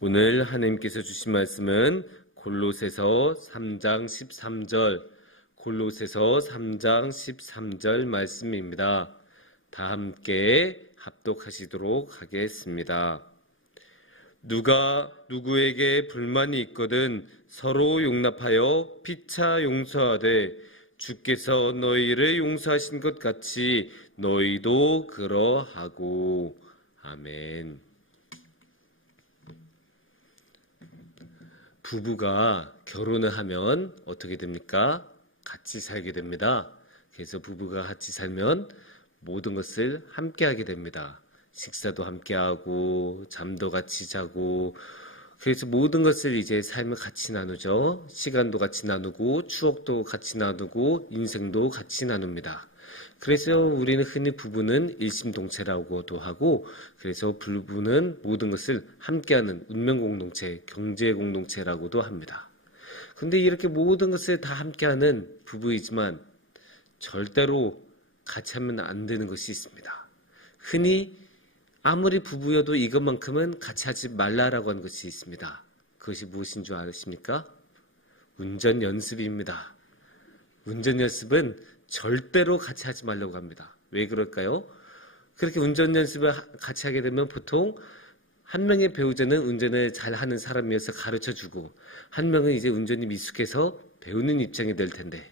오늘 하나님께서 주신 말씀은 골로새서 3장 13절, 골로새서 3장 13절 말씀입니다. 다 함께 합독하시도록 하겠습니다. 누가 누구에게 불만이 있거든 서로 용납하여 피차 용서하되 주께서 너희를 용서하신 것 같이 너희도 그러하고. 아멘. 부부가 결혼을 하면 어떻게 됩니까? 같이 살게 됩니다. 그래서 부부가 같이 살면 모든 것을 함께 하게 됩니다. 식사도 함께 하고 잠도 같이 자고, 그래서 모든 것을 이제 삶을 같이 나누죠. 시간도 같이 나누고 추억도 같이 나누고 인생도 같이 나눕니다. 그래서 우리는 흔히 부부는 일심동체라고도 하고, 그래서 부부는 모든 것을 함께하는 운명공동체, 경제공동체라고도 합니다. 근데 이렇게 모든 것을 다 함께하는 부부이지만 절대로 같이 하면 안 되는 것이 있습니다. 흔히 아무리 부부여도 이것만큼은 같이 하지 말라라고 하는 것이 있습니다. 그것이 무엇인 줄 아십니까? 운전 연습입니다. 운전 연습은 절대로 같이 하지 말라고 합니다. 왜 그럴까요? 그렇게 운전 연습을 같이 하게 되면 보통 한 명의 배우자는 운전을 잘하는 사람이어서 가르쳐주고, 한 명은 이제 운전이 미숙해서 배우는 입장이 될 텐데,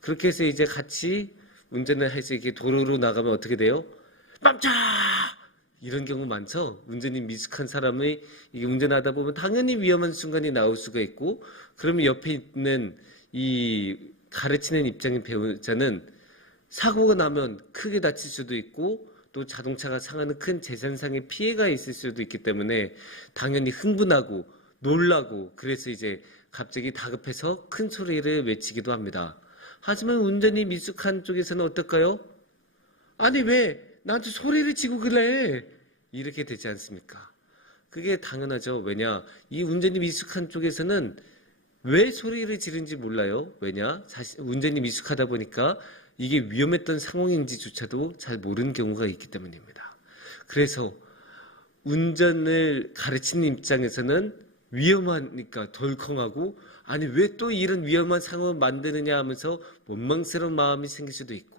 그렇게 해서 이제 같이 운전을 해서 이렇게 도로로 나가면 어떻게 돼요? 멈춰! 이런 경우 많죠. 운전이 미숙한 사람이 이게 운전하다 보면 당연히 위험한 순간이 나올 수가 있고, 그러면 옆에 있는 이 가르치는 입장의 배우자는 사고가 나면 크게 다칠 수도 있고, 또 자동차가 상하는 큰 재산상의 피해가 있을 수도 있기 때문에 당연히 흥분하고 놀라고, 그래서 이제 갑자기 다급해서 큰 소리를 외치기도 합니다. 하지만 운전이 미숙한 쪽에서는 어떨까요? 아니 왜 나한테 소리를 지고 그래? 이렇게 되지 않습니까? 그게 당연하죠. 왜냐? 이 운전이 미숙한 쪽에서는 왜 소리를 지른지 몰라요. 왜냐? 운전이 미숙하다 보니까 이게 위험했던 상황인지조차도 잘 모르는 경우가 있기 때문입니다. 그래서 운전을 가르치는 입장에서는 위험하니까 덜컹하고, 아니 왜 또 이런 위험한 상황을 만드느냐 하면서 원망스러운 마음이 생길 수도 있고,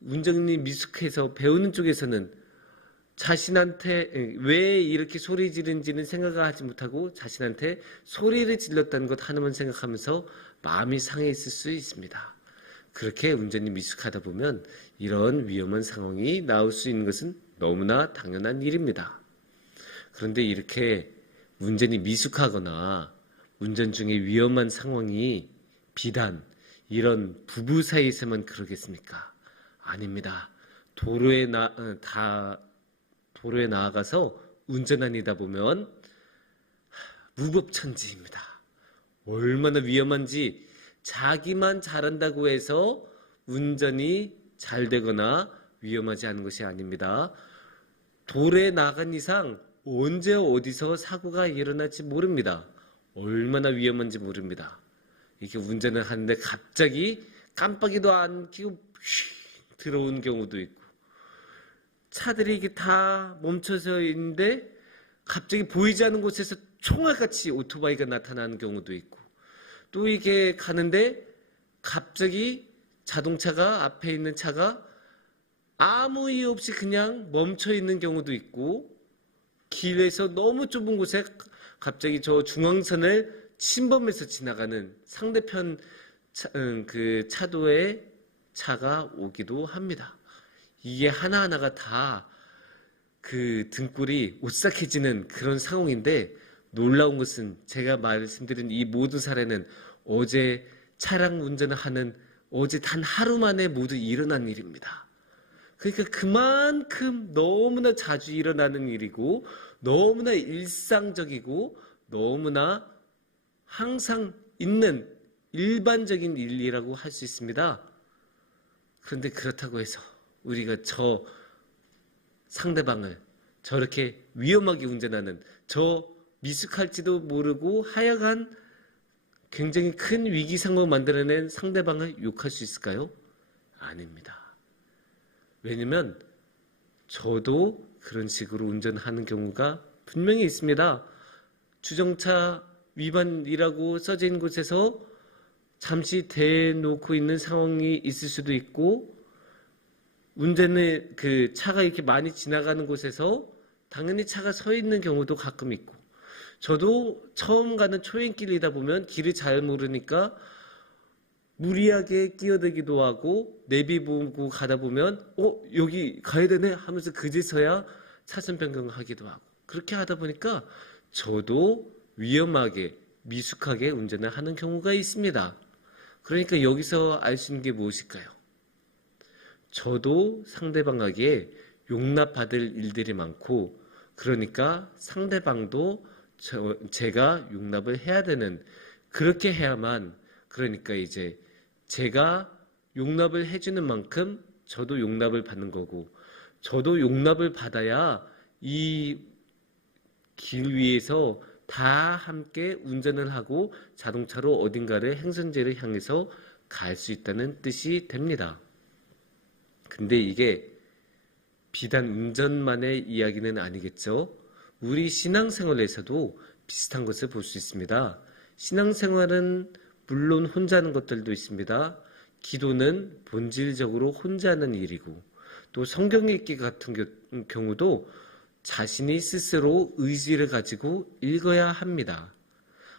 운전이 미숙해서 배우는 쪽에서는 자신한테 왜 이렇게 소리 지른지는 생각을 하지 못하고 자신한테 소리를 질렀다는 것 하나만 생각하면서 마음이 상해 있을 수 있습니다. 그렇게 운전이 미숙하다 보면 이런 위험한 상황이 나올 수 있는 것은 너무나 당연한 일입니다. 그런데 이렇게 운전이 미숙하거나 운전 중에 위험한 상황이 비단 이런 부부 사이에서만 그러겠습니까? 아닙니다. 도로에 나아가서 운전하니다 보면 무법천지입니다. 얼마나 위험한지, 자기만 잘한다고 해서 운전이 잘 되거나 위험하지 않은 것이 아닙니다. 도로에 나간 이상 언제 어디서 사고가 일어날지 모릅니다. 얼마나 위험한지 모릅니다. 이렇게 운전을 하는데 갑자기 깜빡이도 안 켜고 휙 들어온 경우도 있고, 차들이 이게 다 멈춰서 있는데 갑자기 보이지 않는 곳에서 총알같이 오토바이가 나타나는 경우도 있고, 또 이게 가는데 갑자기 자동차가 앞에 있는 차가 아무 이유 없이 그냥 멈춰 있는 경우도 있고, 길에서 너무 좁은 곳에 갑자기 저 중앙선을 침범해서 지나가는 상대편 그 차도에 차가 오기도 합니다. 이게 하나하나가 다 그 등골이 오싹해지는 그런 상황인데, 놀라운 것은 제가 말씀드린 이 모든 사례는 어제 차량 운전을 하는 어제 단 하루 만에 모두 일어난 일입니다. 그러니까 그만큼 너무나 자주 일어나는 일이고, 너무나 일상적이고, 너무나 항상 있는 일반적인 일이라고 할 수 있습니다. 그런데 그렇다고 해서 우리가 저 상대방을 저렇게 위험하게 운전하는, 저 미숙할지도 모르고 하여간 굉장히 큰 위기 상황을 만들어낸 상대방을 욕할 수 있을까요? 아닙니다. 왜냐면 저도 그런 식으로 운전하는 경우가 분명히 있습니다. 주정차 위반이라고 써져 있는 곳에서 잠시 대놓고 있는 상황이 있을 수도 있고, 운전을 그 차가 이렇게 많이 지나가는 곳에서 당연히 차가 서 있는 경우도 가끔 있고, 저도 처음 가는 초행길이다 보면 길을 잘 모르니까 무리하게 끼어들기도 하고 내비 보고 가다 보면 여기 가야 되네 하면서 그제서야 차선 변경하기도 하고, 그렇게 하다 보니까 저도 위험하게 미숙하게 운전을 하는 경우가 있습니다. 그러니까 여기서 알 수 있는 게 무엇일까요? 저도 상대방에게 용납받을 일들이 많고, 그러니까 상대방도 제가 용납을 해야 되는, 그렇게 해야만, 그러니까 이제 제가 용납을 해주는 만큼 저도 용납을 받는 거고, 저도 용납을 받아야 이 길 위에서 다 함께 운전을 하고 자동차로 어딘가를 행선지를 향해서 갈 수 있다는 뜻이 됩니다. 근데 이게 비단 운전만의 이야기는 아니겠죠? 우리 신앙생활에서도 비슷한 것을 볼 수 있습니다. 신앙생활은 물론 혼자 하는 것들도 있습니다. 기도는 본질적으로 혼자 하는 일이고, 또 성경 읽기 같은 경우도 자신이 스스로 의지를 가지고 읽어야 합니다.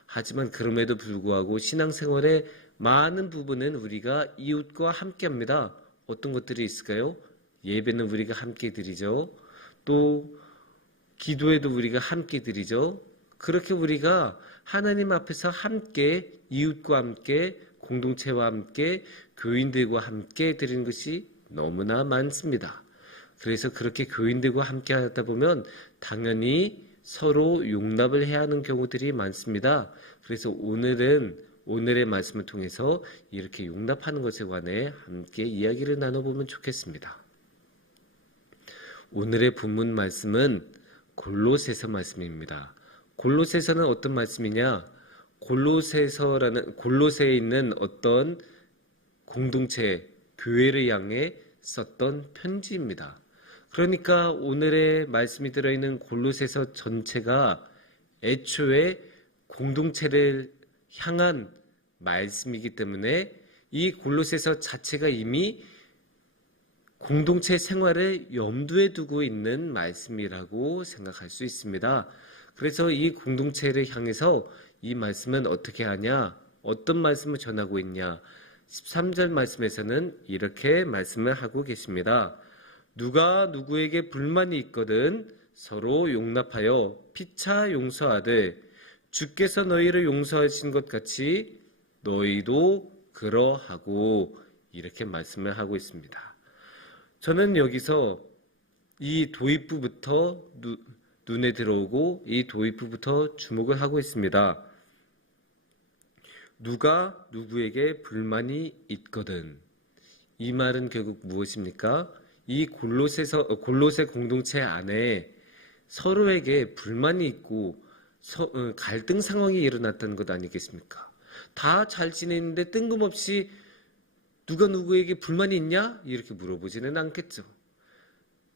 하지만 그럼에도 불구하고 신앙생활의 많은 부분은 우리가 이웃과 함께 합니다. 어떤 것들이 있을까요? 예배는 우리가 함께 드리죠. 또 기도에도 우리가 함께 드리죠. 그렇게 우리가 하나님 앞에서 함께, 이웃과 함께, 공동체와 함께, 교인들과 함께 드리는 것이 너무나 많습니다. 그래서 그렇게 교인들과 함께 하다 보면 당연히 서로 용납을 해야 하는 경우들이 많습니다. 그래서 오늘의 말씀을 통해서 이렇게 용납하는 것에 관해 함께 이야기를 나눠보면 좋겠습니다. 오늘의 본문 말씀은 골로새서 말씀입니다. 골로새서는 어떤 말씀이냐? 골로새에 있는 어떤 공동체, 교회를 향해 썼던 편지입니다. 그러니까 오늘의 말씀이 들어있는 골로새서 전체가 애초에 공동체를 향한 말씀이기 때문에 이 골로새서 자체가 이미 공동체 생활을 염두에 두고 있는 말씀이라고 생각할 수 있습니다. 그래서 이 공동체를 향해서 이 말씀은 어떻게 하냐? 어떤 말씀을 전하고 있냐? 13절 말씀에서는 이렇게 말씀을 하고 계십니다. 누가 누구에게 불만이 있거든 서로 용납하여 피차 용서하되 주께서 너희를 용서하신 것 같이 너희도 그러하고, 이렇게 말씀을 하고 있습니다. 저는 여기서 이 도입부부터 눈에 들어오고 이 도입부부터 주목을 하고 있습니다. 누가 누구에게 불만이 있거든. 이 말은 결국 무엇입니까? 이 골로새 공동체 안에 서로에게 불만이 있고 갈등 상황이 일어났다는 것 아니겠습니까? 다 잘 지내는데 뜬금없이 누가 누구에게 불만이 있냐? 이렇게 물어보지는 않겠죠.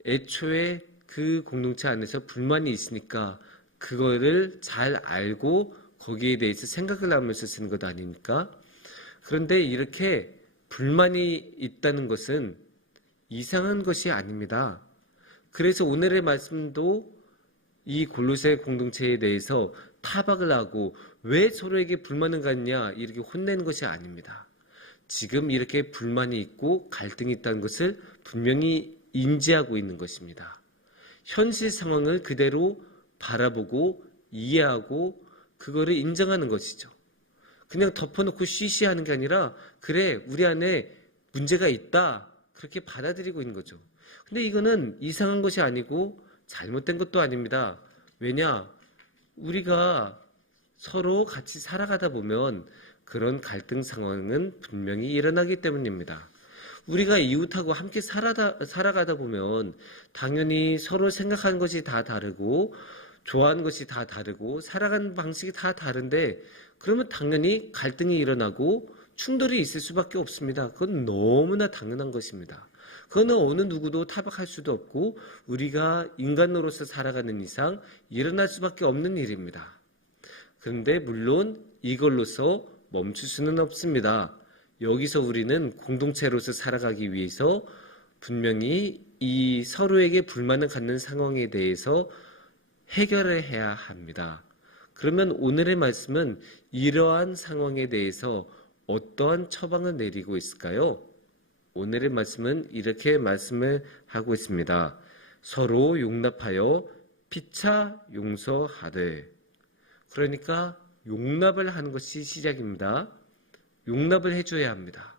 애초에 그 공동체 안에서 불만이 있으니까 그거를 잘 알고 거기에 대해서 생각을 하면서 쓰는 것 아닙니까? 그런데 이렇게 불만이 있다는 것은 이상한 것이 아닙니다. 그래서 오늘의 말씀도 이 골로새 공동체에 대해서 타박을 하고 왜 서로에게 불만을 갖냐 이렇게 혼내는 것이 아닙니다. 지금 이렇게 불만이 있고 갈등이 있다는 것을 분명히 인지하고 있는 것입니다. 현실 상황을 그대로 바라보고 이해하고 그거를 인정하는 것이죠. 그냥 덮어놓고 쉬쉬하는 게 아니라 그래 우리 안에 문제가 있다 그렇게 받아들이고 있는 거죠. 근데 이거는 이상한 것이 아니고 잘못된 것도 아닙니다. 왜냐? 우리가 서로 같이 살아가다 보면 그런 갈등 상황은 분명히 일어나기 때문입니다. 우리가 이웃하고 함께 살아가다 보면 당연히 서로 생각하는 것이 다 다르고 좋아하는 것이 다 다르고 살아가는 방식이 다 다른데 그러면 당연히 갈등이 일어나고 충돌이 있을 수밖에 없습니다. 그건 너무나 당연한 것입니다. 그거는 어느 누구도 타박할 수도 없고 우리가 인간으로서 살아가는 이상 일어날 수밖에 없는 일입니다. 그런데 물론 이걸로서 멈출 수는 없습니다. 여기서 우리는 공동체로서 살아가기 위해서 분명히 이 서로에게 불만을 갖는 상황에 대해서 해결을 해야 합니다. 그러면 오늘의 말씀은 이러한 상황에 대해서 어떠한 처방을 내리고 있을까요? 오늘의 말씀은 이렇게 말씀을 하고 있습니다. 서로 용납하여 피차 용서하되. 그러니까 용납을 하는 것이 시작입니다. 용납을 해줘야 합니다.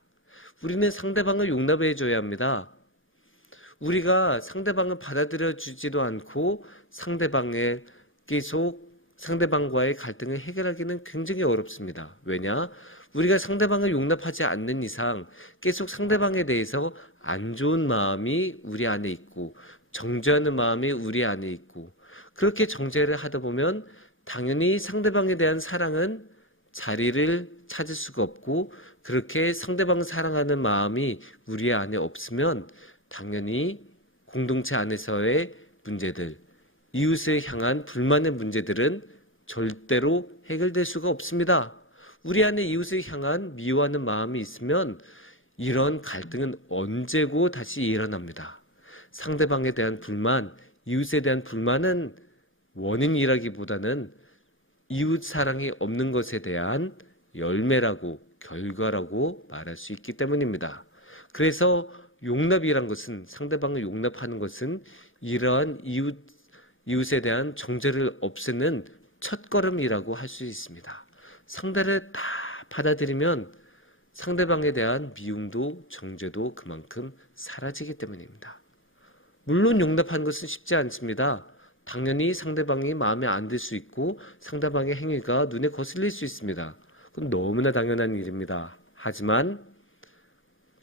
우리는 상대방을 용납을 해줘야 합니다. 우리가 상대방을 받아들여 주지도 않고 상대방과의 갈등을 해결하기는 굉장히 어렵습니다. 왜냐? 우리가 상대방을 용납하지 않는 이상 계속 상대방에 대해서 안 좋은 마음이 우리 안에 있고 정죄하는 마음이 우리 안에 있고 그렇게 정죄를 하다 보면 당연히 상대방에 대한 사랑은 자리를 찾을 수가 없고 그렇게 상대방을 사랑하는 마음이 우리 안에 없으면 당연히 공동체 안에서의 문제들, 이웃을 향한 불만의 문제들은 절대로 해결될 수가 없습니다. 우리 안에 이웃을 향한 미워하는 마음이 있으면 이런 갈등은 언제고 다시 일어납니다. 상대방에 대한 불만, 이웃에 대한 불만은 원인이라기보다는 이웃 사랑이 없는 것에 대한 열매라고 결과라고 말할 수 있기 때문입니다. 그래서 용납이란 것은 상대방을 용납하는 것은 이러한 이웃에 대한 정죄를 없애는 첫걸음이라고 할 수 있습니다. 상대를 다 받아들이면 상대방에 대한 미움도 정죄도 그만큼 사라지기 때문입니다. 물론 용납하는 것은 쉽지 않습니다. 당연히 상대방이 마음에 안 들 수 있고 상대방의 행위가 눈에 거슬릴 수 있습니다. 그건 너무나 당연한 일입니다. 하지만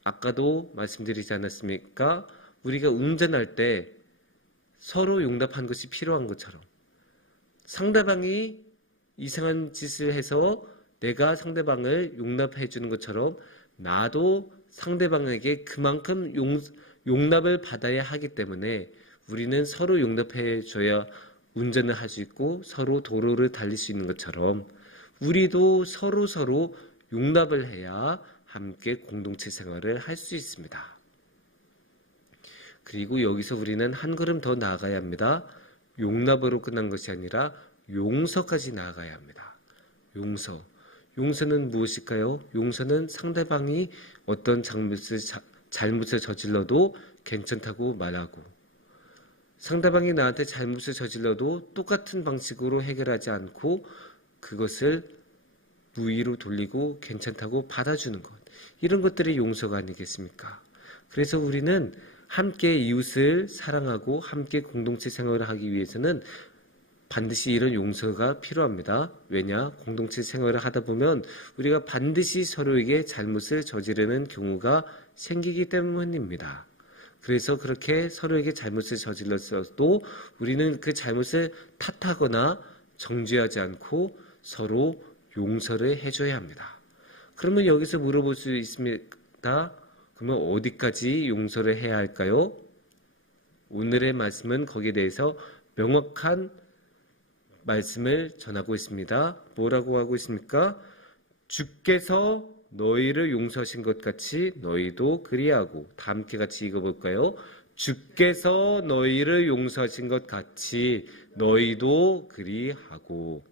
아까도 말씀드리지 않았습니까? 우리가 운전할 때 서로 용납한 것이 필요한 것처럼 상대방이 이상한 짓을 해서 내가 상대방을 용납해 주는 것처럼 나도 상대방에게 그만큼 용납을 받아야 하기 때문에 우리는 서로 용납해 줘야 운전을 할 수 있고 서로 도로를 달릴 수 있는 것처럼 우리도 서로 용납을 해야 함께 공동체 생활을 할 수 있습니다. 그리고 여기서 우리는 한 걸음 더 나아가야 합니다. 용납으로 끝난 것이 아니라 용서까지 나아가야 합니다. 용서는 무엇일까요? 용서는 상대방이 어떤 잘못을 저질러도 괜찮다고 말하고 상대방이 나한테 잘못을 저질러도 똑같은 방식으로 해결하지 않고 그것을 무의로 돌리고 괜찮다고 받아주는 것. 이런 것들이 용서가 아니겠습니까? 그래서 우리는 함께 이웃을 사랑하고 함께 공동체 생활을 하기 위해서는 반드시 이런 용서가 필요합니다. 왜냐? 공동체 생활을 하다 보면 우리가 반드시 서로에게 잘못을 저지르는 경우가 생기기 때문입니다. 그래서 그렇게 서로에게 잘못을 저질렀어도 우리는 그 잘못을 탓하거나 정죄하지 않고 서로 용서를 해줘야 합니다. 그러면 여기서 물어볼 수 있습니다. 그러면 어디까지 용서를 해야 할까요? 오늘의 말씀은 거기에 대해서 명확한 말씀을 전하고 있습니다. 뭐라고 하고 있습니까? 주께서 너희를 용서하신 것 같이 너희도 그리하고. 다 함께 같이 읽어볼까요? 주께서 너희를 용서하신 것 같이 너희도 그리하고.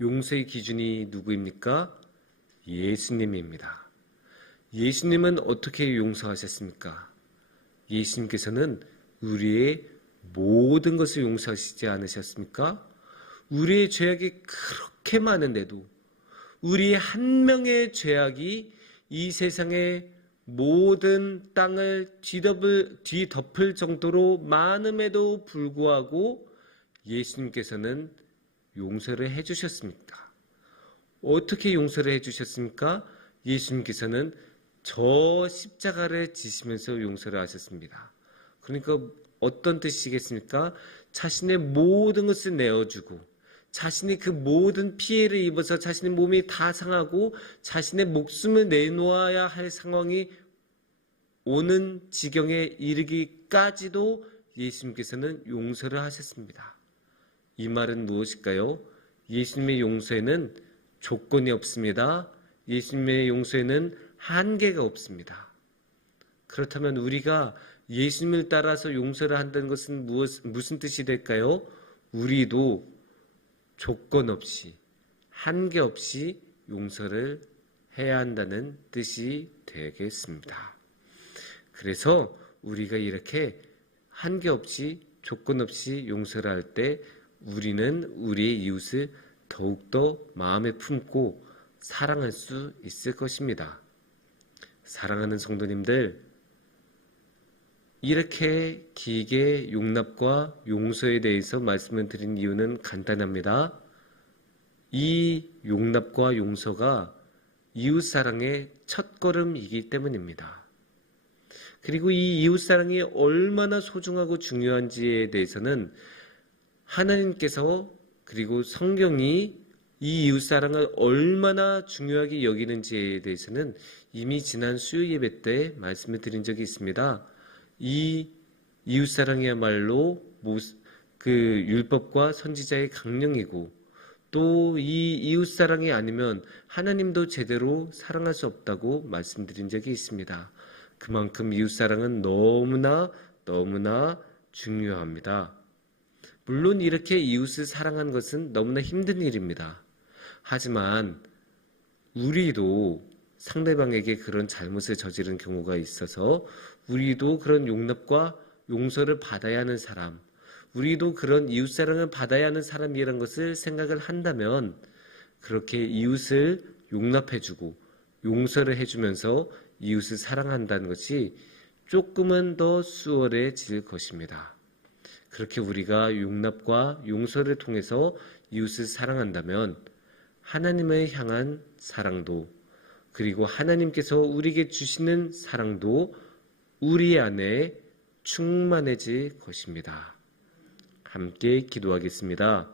용서의 기준이 누구입니까? 예수님입니다. 예수님은 어떻게 용서하셨습니까? 예수님께서는 우리의 모든 것을 용서하시지 않으셨습니까? 우리의 죄악이 그렇게 많은데도 우리 한 명의 죄악이 이 세상의 모든 땅을 뒤덮을 정도로 많음에도 불구하고 예수님께서는 용서를 해주셨습니까? 어떻게 용서를 해주셨습니까? 예수님께서는 저 십자가를 지시면서 용서를 하셨습니다. 그러니까 어떤 뜻이겠습니까? 자신의 모든 것을 내어주고 자신이 그 모든 피해를 입어서 자신의 몸이 다 상하고 자신의 목숨을 내놓아야 할 상황이 오는 지경에 이르기까지도 예수님께서는 용서를 하셨습니다. 이 말은 무엇일까요? 예수님의 용서에는 조건이 없습니다. 예수님의 용서에는 한계가 없습니다. 그렇다면 우리가 예수님을 따라서 용서를 한다는 것은 무슨 뜻이 될까요? 우리도 조건 없이, 한계 없이 용서를 해야 한다는 뜻이 되겠습니다. 그래서 우리가 이렇게 한계 없이, 조건 없이 용서를 할 때 우리는 우리의 이웃을 더욱더 마음에 품고 사랑할 수 있을 것입니다. 사랑하는 성도님들, 이렇게 길게 용납과 용서에 대해서 말씀을 드린 이유는 간단합니다. 이 용납과 용서가 이웃사랑의 첫걸음이기 때문입니다. 그리고 이 이웃사랑이 얼마나 소중하고 중요한지에 대해서는 하나님께서 그리고 성경이 이 이웃사랑을 얼마나 중요하게 여기는지에 대해서는 이미 지난 수요 예배 때 말씀을 드린 적이 있습니다. 이 이웃사랑이야말로 그 율법과 선지자의 강령이고 또 이 이웃사랑이 아니면 하나님도 제대로 사랑할 수 없다고 말씀드린 적이 있습니다. 그만큼 이웃사랑은 너무나 중요합니다. 물론 이렇게 이웃을 사랑하는 것은 너무나 힘든 일입니다. 하지만 우리도 상대방에게 그런 잘못을 저지른 경우가 있어서 우리도 그런 용납과 용서를 받아야 하는 사람, 우리도 그런 이웃사랑을 받아야 하는 사람이라는 것을 생각을 한다면 그렇게 이웃을 용납해주고 용서를 해주면서 이웃을 사랑한다는 것이 조금은 더 수월해질 것입니다. 그렇게 우리가 용납과 용서를 통해서 이웃을 사랑한다면 하나님을 향한 사랑도 그리고 하나님께서 우리에게 주시는 사랑도 우리 안에 충만해질 것입니다. 함께 기도하겠습니다.